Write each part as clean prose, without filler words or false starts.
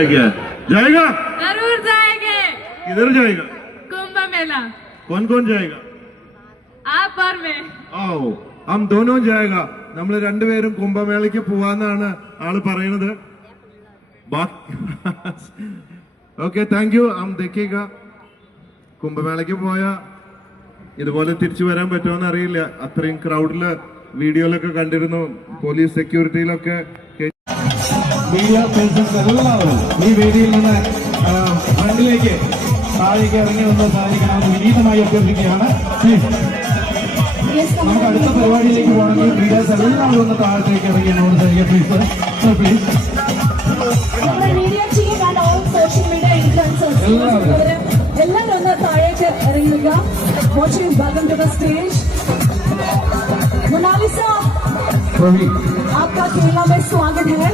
जाएगा? जाएगा? जरूर जाएंगे। किधर जाएगा? कुंभ मेला। कौन कौन जाएगा? आप और मैं। आओ हम दोनों जाएगा. നമ്മൾ രണ്ടുപേരും കുംഭമേളയ്ക്ക് പോവാന്നാണ് ആള് പറയുന്നത്. Okay, thank you. हम देखिएगा. കുംഭമേളയ്ക്ക് പോയ ഇതുപോലെ തിരിച്ചു വരാൻ പറ്റുമെന്ന് അറിയില്ല. അത്രയും ക്രൗഡില് വീഡിയോയിലൊക്കെ കണ്ടിരുന്നു. പോലീസ് സെക്യൂരിറ്റിയിലൊക്കെ. മീഡിയ പേഴ്സൺസ് എല്ലാവരും ഈ വേദിയിൽ നിന്ന് ഫ്രണ്ടിലേക്ക് താഴേക്ക് ഇറങ്ങി വന്ന് സാധിക്കണമെന്ന് വിനീതമായി അഭ്യർത്ഥിക്കുകയാണ്. നമുക്ക് അടുത്ത പരിപാടിയിലേക്ക് പോകണമെങ്കിൽ മീഡിയാസ് എല്ലാവരും ഒന്ന് താഴത്തേക്ക് ഇറങ്ങി എന്നോട് സാധിക്കുക. Please sir, please. എല്ലാവരും ഒന്ന് താഴേക്ക് ഇറങ്ങുക. Welcome to the stage Monalisa. आपका केरला में स्वागत है.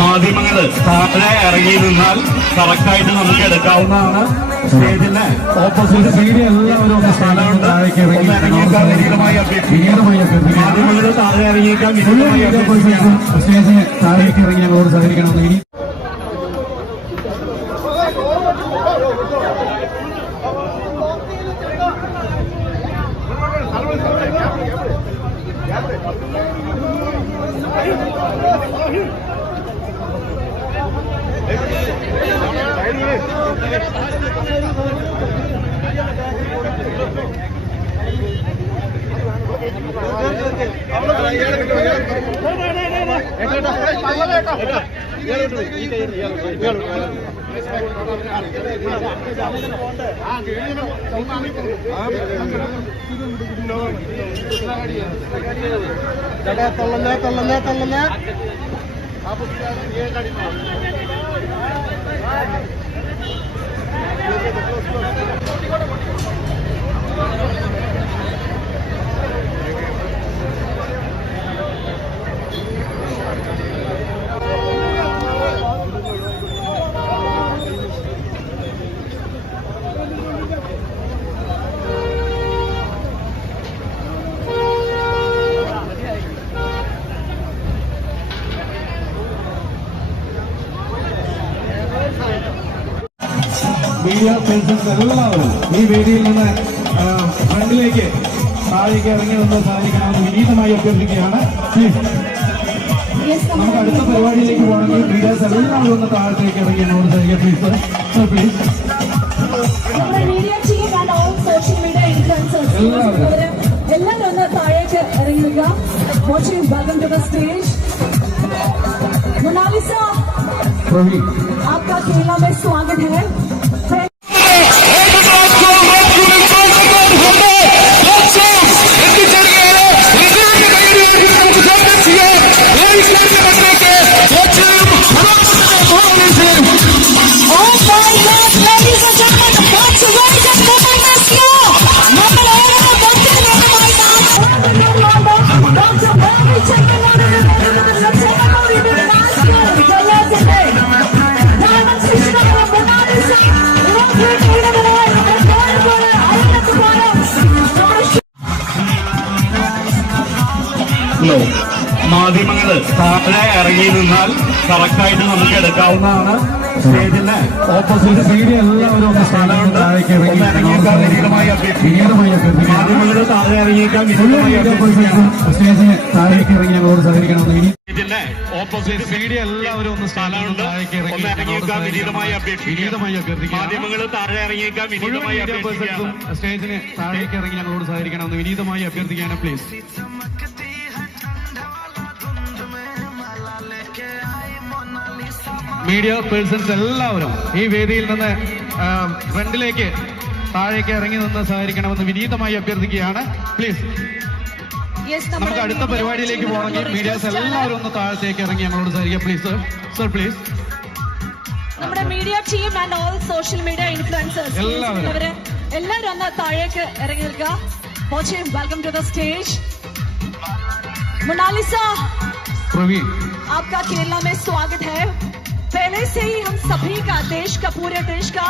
മാധ്യമങ്ങള് താഴെ ഇറങ്ങി നിന്നാൽ കറക്റ്റായിട്ട് നമുക്ക് എടുക്കാവുന്നതാണ്. സ്റ്റേജിന്റെ ഓപ്പോസിറ്റ് സൈഡിൽ എല്ലാവരും ഒന്ന് സ്ഥലമുണ്ട്. ഇറങ്ങിയേക്കാൻ വിനീതമായി അഭ്യർത്ഥിക്കുന്നു. മാധ്യമങ്ങള് താഴെ ഇറങ്ങിയേക്കാൻ വിനീതമായി അഭ്യർത്ഥിക്കുന്നു. സ്റ്റേജിന് താഴേക്ക് ഇറങ്ങി ഞങ്ങളോട് സഹകരിക്കണമെന്ന് ഇനി തള്ളല്ലേ മീഡിയ പേഴ്സൺസ് എല്ലാവരും ഈ വേദിയിൽ നിന്ന് ഫ്രണ്ടിലേക്ക് താഴേക്ക് ഇറങ്ങി വന്ന് സാധിക്കണമെന്ന് വിനീതമായി അഭ്യർത്ഥിക്കുകയാണ്. നമുക്ക് അടുത്ത പരിപാടിയിലേക്ക് പോകണമെങ്കിൽ മീഡിയാസ് എല്ലാവരും ഒന്ന് താഴത്തേക്ക് ഇറങ്ങി എന്നോട് സാധിക്കുക. Please sir, please. എല്ലാവരും ഒന്ന് താഴേക്ക് ഇറങ്ങുക. Welcome to the stage Monalisa. आपका केरला में स्वागत है. മാധ്യമങ്ങള് താഴെ ഇറങ്ങി നിന്നാൽ കറക്റ്റായിട്ട് നമുക്ക് എടുക്കാവുന്നതാണ്. സ്റ്റേജിന്റെ ഓപ്പോസിറ്റ് സൈഡിൽ എല്ലാവരും ഒന്ന് സ്ഥലമുണ്ട്. ഇറങ്ങിയേക്കാൻ വിനീതമായി അഭ്യർത്ഥിക്കുന്നു. മാധ്യമങ്ങള് താഴെ ഇറങ്ങിയേക്കാൻ വിനീതമായി അഭ്യർത്ഥിക്കുന്നു. സ്റ്റേജിന് താഴേക്ക് ഇറങ്ങി ഞങ്ങളോട് സഹകരിക്കണമെന്ന് ഇനി സ്റ്റേജിന്റെ ഓപ്പോസിറ്റ് സൈഡിൽ എല്ലാവരും ഒന്ന് സ്ഥലമുണ്ട്. ഇറങ്ങിയേക്കാൻ വിനീതമായി അഭ്യർത്ഥിക്കുന്നു. മാധ്യമങ്ങള് താഴെ ഇറങ്ങിയേക്കാൻ വിനീതമായി അഭ്യർത്ഥിക്കുന്നു. സ്റ്റേജിന് താഴേക്ക് ഇറങ്ങി ഞങ്ങളോട് സഹകരിക്കണമെന്ന് വിനീതമായി അഭ്യർത്ഥിക്കാനും പ്ലീസ്. മീഡിയ പേഴ്സൺസ് എല്ലാവരും ഈ വേദിയിൽ നിന്ന് ഫ്രണ്ടിലേക്ക് താഴേക്ക് ഇറങ്ങി നിന്ന് സഹകരിക്കണമെന്ന് വിനീതമായി അഭ്യർത്ഥിക്കുകയാണ്. പ്ലീസ്. നമുക്ക് അടുത്ത പരിപാടിയിലേക്ക് പോകണമെങ്കിൽ മീഡിയാസ് എല്ലാവരും ഒന്ന് താഴത്തേക്ക് ഇറങ്ങി ഞങ്ങളോട് സഹകരിക്കാം. Please sir, please. നമ്മുടെ media team and all social media influencers എല്ലാവരും ഒന്ന് താഴേക്ക് ഇറങ്ങി നിൽക്കുക. Welcome to the stage. Monalisa, Praveen, आपका केरला में स्वागत है. पहले से ही हम सभी का, देश का, पूरे देश का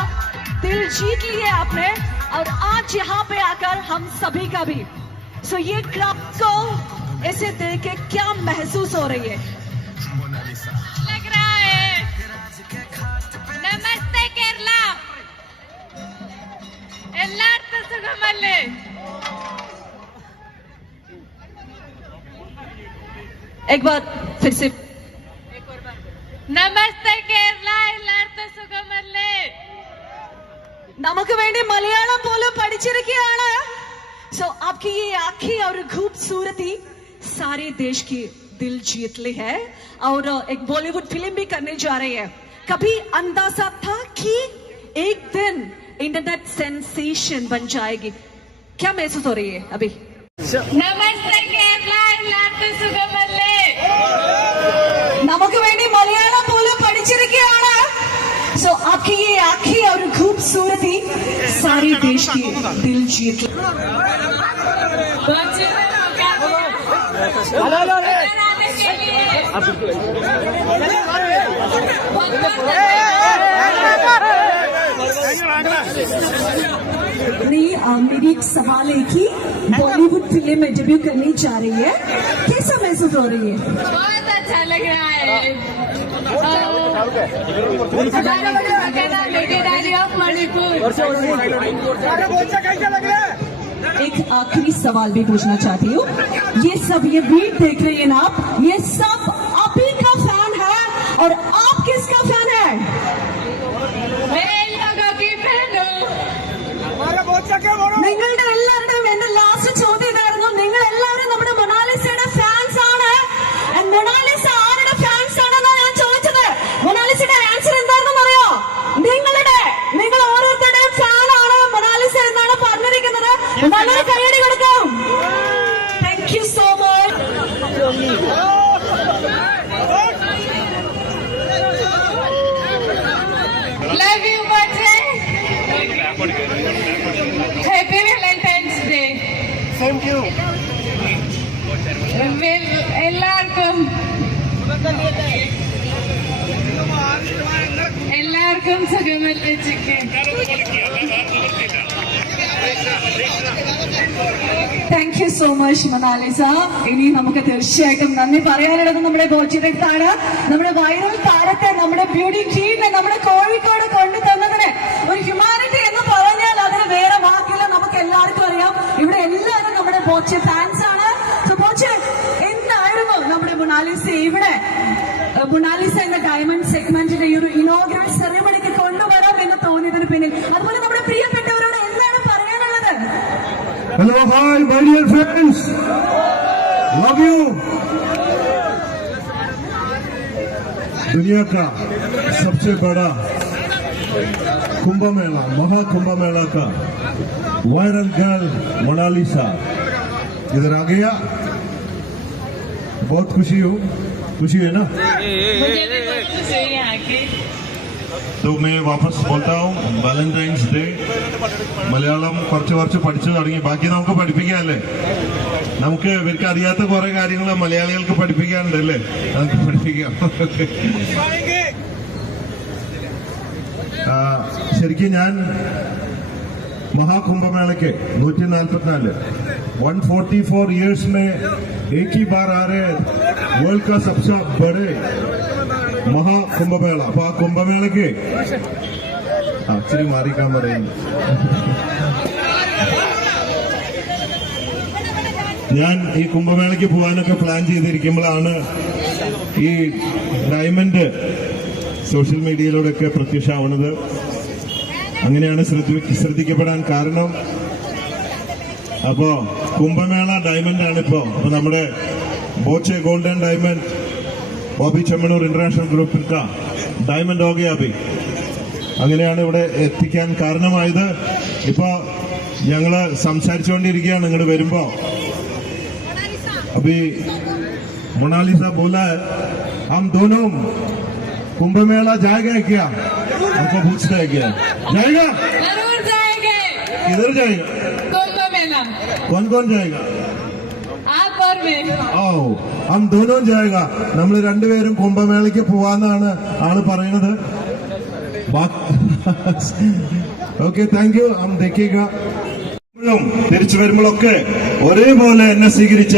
दिल जीत लिए आपने, और आज यहाँ पे आकर हम सभी का भी. सो ये क्राउड को ऐसे देख के क्या महसूस हो रही है? लग रहा है नमस्ते केरला എല്ലാവർക്കും സുഖമല്ലേ? एक बार फिर से. നമസ്തേ കേരള എല്ലാവർക്കും സുഖമല്ലേ? നമുക്ക് വേണ്ടി മലയാളം പോലും പഠിച്ചിരിക്കുകയാണ്. सो आपकी ये आंखें और खूबसूरती सारे देश की दिल जीत ली है, और एक बॉलीवुड फिल्म भी करने जा रही है. कभी अंदाजा था कि एक दिन इंटरनेट सेंसेशन बन जाएगी? क्या महसूस हो रही है अभी? നമസ്തേ കേരള എല്ലാവർക്കും സുഖമല്ലേ? നമുക്ക് വേണ്ടി മലയാളം പോലും പഠിച്ചിരിക്കുകയാണ്. सो आपकी ये आंखें और खूबसूरती सारे देश की दिल जीत ली. मेरी एक सवाल है कि बॉलीवुड फिल्म में डेब्यू करनी जा रही है, कैसा महसूस हो रही है? बहुत अच्छा लग रहा है. लेकेदारी ऑफ मणिपुर. एक आखिरी सवाल भी पूछना चाहती हूँ. ये सब, ये बीट देख रही है ना आप, ये सब आप ही का फैन है, और आप किसका फैन है? मैं इन लोगों की फैन हूँ. നിങ്ങളുടെ എല്ലാവരുടെയും എന്റെ ലാസ്റ്റ് ചോദ്യം ഇതായിരുന്നു. നിങ്ങൾ എല്ലാവരും നമ്മുടെ മൊണാലിസയുടെ ഫാൻസ് ആണ്. മൊണാലിസ ആരുടെ ഫാൻസ് ആണെന്നാണ് ഞാൻ ചോദിച്ചത്. മൊണാലിസയുടെ ആൻസർ എന്താണെന്ന് അറിയോ? നിങ്ങൾ ഓരോരുത്തരുടെയും ഫാൻ ആണ് മൊണാലിസ എന്നാണ് പറഞ്ഞിരിക്കുന്നത്. നല്ലൊരു കൈയടി കൊടുക്കാം. Thank you so much. Love you, Bajay. Happy Valentine's Day. Thank you. എല്ലാവർക്കും സുഖമല്ലേ? Chicken. Thank you so much Mona Lisa. ഇനി നമുക്ക് തീർച്ചയായിട്ടും നന്ദി പറയാനുള്ളത് നമ്മുടെ ബോച്ചിറത്താണ്. നമ്മുടെ വൈറൽ താരത്തെ, നമ്മുടെ ബ്യൂട്ടി ക്വീനെ നമ്മുടെ കോഴിക്കോട് കൊണ്ടുതന്നതിന് ഒരു ഹ്യൂമാനിറ്റി എന്ന് പറഞ്ഞാൽ അതിന് വേറെ വാക്കില്ല. നമുക്ക് എല്ലാവർക്കും അറിയാം, ഇവിടെ എല്ലാവരും നമ്മുടെ ബോച്ചെ ഫാൻസ് ആണ്. സോ ബോച്ചെ, എന്തായിരുന്നു നമ്മുടെ മൊണാലിസ ഇവിടെ മൊണാലിസ എന്ന ഡയമണ്ട് സെഗ്മെന്റിന്റെ ഈ ഒരു ഇനോഗ്രൽ സെറിമണിക്ക് കൊണ്ടുവരാം എന്ന് തോന്നിയതിന് പിന്നിൽ, അതുപോലെ നമ്മുടെ പ്രിയപ്പെട്ടവരോട് എന്താണ് പറയാനുള്ളത്? Hello, hi, my dear friends. Love you. दुनिया का सबसे बड़ा कुंभ मेला, महाकुंभ मेला का वायरल गर्ल मोनालिसा इधर आ गया. बहुत खुशी है ना? मुझे भी बहुत खुशी है आके. तो मैं वापस बोलता हूँ, വാലന്റൈൻസ് ഡേ മലയാളം കുറച്ച് പഠിച്ചു തുടങ്ങി. ബാക്കി നമുക്ക് പഠിപ്പിക്കാമല്ലേ? നമുക്ക് ഇവർക്ക് അറിയാത്ത കുറെ കാര്യങ്ങൾ മലയാളികൾക്ക് പഠിപ്പിക്കാനുണ്ടല്ലേ? നമുക്ക് പഠിപ്പിക്കാം. ശരിക്കും ഞാൻ महाकुंभमेले 144 144 इयर्स में एक ही बार आ रहे वर्ल्ड का सबसे बड़े महाकुंभमेला. अപ്പൊ ആ കുംഭമേളയ്ക്ക് ഇച്ചിരി മാറിക്കാൻ പറയുന്നു. ഞാൻ ഈ കുംഭമേളയ്ക്ക് പോകാനൊക്കെ പ്ലാൻ ചെയ്തിരിക്കുമ്പോഴാണ് ഈ ഡയമണ്ട് സോഷ്യൽ മീഡിയയിലൂടെയൊക്കെ പ്രത്യക്ഷമാവുന്നത്. അങ്ങനെയാണ് ശ്രദ്ധിക്കപ്പെടാൻ കാരണം. അപ്പോ കുംഭമേള ഡയമണ്ട് ആണിപ്പോ. അപ്പൊ നമ്മുടെ Boche golden diamond Bobby Chemmanur international group का डायमंड हो गया अभी. അങ്ങനെയാണ് ഇവിടെ എത്തിക്കാൻ കാരണമായത്. ഇപ്പൊ ഞങ്ങള് സംസാരിച്ചുകൊണ്ടിരിക്കുകയാണ് ഇങ്ങോട്ട് വരുമ്പോ. अभी मोनालिसा बोला है हम दोनों कुंभ मेला जाएगा क्या, हमको पूछता है क्या जाएगा, जरूर जाएंगे किधर जाएगा, कुंभ मेला। कौन कौन जाएगा, आप और मैं। ഓ हम दोनों जाएगा. നമ്മൾ രണ്ടുപേരും കുംഭമേളയ്ക്ക് പോവാന്നാണ് ആള് പറയുന്നത്. Okay thank you. हम देखिएगा. തിരിച്ചു വരുമ്പോഴൊക്കെ ഒരേപോലെ എന്നെ സ്വീകരിച്ച,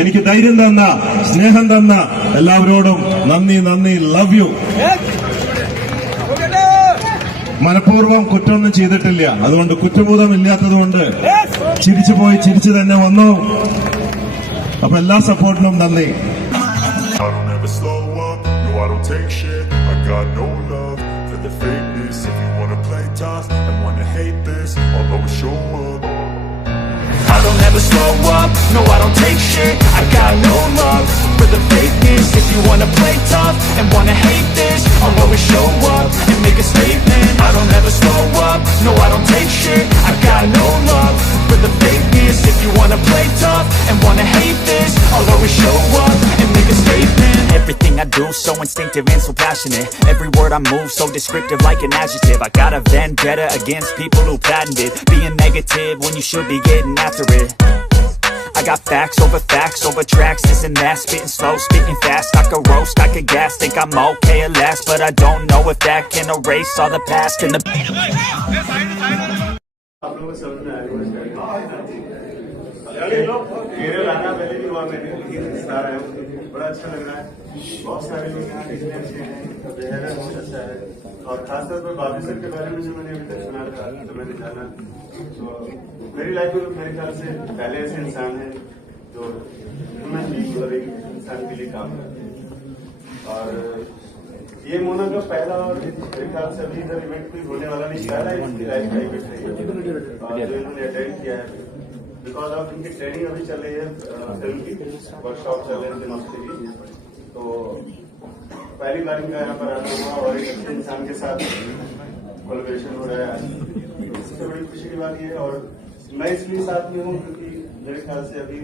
എനിക്ക് ധൈര്യം തന്ന, സ്നേഹം തന്ന എല്ലാവരോടും നന്ദി നന്ദി. Love you. മനഃപൂർവ്വം കുറ്റമൊന്നും ചെയ്തിട്ടില്ല, അതുകൊണ്ട് കുറ്റബോധം ഇല്ലാത്തതുകൊണ്ട് ചിരിച്ചു പോയി ചിരിച്ചു തന്നെ വന്നു. അപ്പൊ എല്ലാ സപ്പോർട്ടിനും നന്ദി. I don't ever slow up, no I don't take shit. I got no love for the fakeness. If you wanna play tough and wanna hate this, I'll always show up. I don't ever slow up, no I don't take shit. I got no love for the fakeness. If you wanna play tough and wanna hate this, I'll always show up and make a statement. I don't ever slow up, no I don't take shit. I got no love for the fakeness. If you wanna play tough and wanna hate this, I'll always show up and make a statement. Everything I do so instinctive and so passionate. Every word I move so descriptive like an adjective. I got a vendetta against people who patented being negative when you should be getting after it. I got facts over tracks, this and that. Spitting slow, spitting fast. I could roast, I could gas. Think I'm okay at last, but I don't know if that can erase all the past and the आप लोगों को समझ में आएगा केरल आना पहले भी हुआ मैंने, लेकिन सारा है बड़ा अच्छा लग रहा है. बहुत सारे लोग यहाँ दिखने अच्छे हैं, बेहद बहुत अच्छा है. और खासतौर पर बाबी सर के बारे में जो मैंने अभी तक सुना था, तो मैंने जाना, तो मेरी लाइफ में मेरे ख्याल से पहले ऐसे इंसान है जो ह्यूमन बीइंग और एक इंसान के लिए काम करते हैं. और ये मोना का पहला और मेरे ख्याल से अभी इधर इवेंट कोई होने वाला नहीं, पहला इसकी लाइफ का इवेंट है और जो इन्होंने अटेंड किया है. बिकॉज ऑफ इनकी ट्रेनिंग अभी चल रही है, फिल्म की वर्कशॉप चल रहे हैं 3 हफ्ते की. तो पहली बार इनका यहाँ पर आना हुआ और एक अच्छे इंसान के साथ कोलैबोरेशन हो रहा है. सबसे बड़ी खुशी की बात ये है. और मैं इसलिए साथ में हूँ क्योंकि मेरे ख्याल से अभी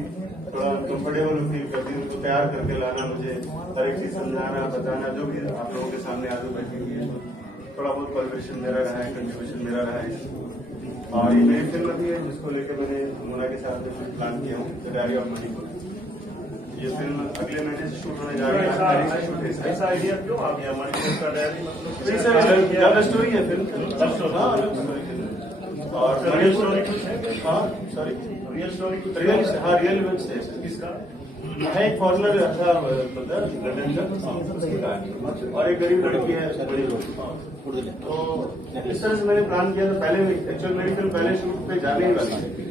थोड़ा कंफर्टेबल फील करती हूँ. उनको तैयार करके लाना, मुझे हर एक चीज समझाना, बताना, जो भी आप लोगों के सामने आजू बैठी हुई है, थोड़ा बहुत कोलैबोरेशन मेरा रहा है, कंट्रीब्यूशन मेरा रहा है. और ये मेरी फिल्म अभी है जिसको लेकर मैंने मोना के साथ में प्लान किया हूँ, द डायरी ऑफ मणिपुर. ये फिल्म अगले महीने से शूट होने जा रही है. ऐसा आइडिया क्यों आ गया मणिपुर का डायरी? मतलब स्टोरी है फिल्म. हाँ, अलग स्टोरी है. और रियल स्टोरी कुछ है? हाँ, सॉरी, रियल स्टोरी कुछ? हाँ, रियल इवेंट्स है. किसका है? एक फॉरनर था लंदन का, और एक गरीब लड़की है बड़ी लोग. तो इस तरह से मैंने प्लान किया था. पहले एक्चुअल मेरी फिल्म पहले शूट पे जाने ही वाली थी.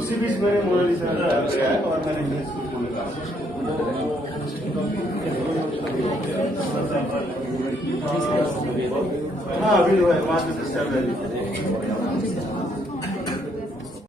उसी बीच मैंने मोनालिसा गया और मैंने हाँ अभी जो है वहाँ से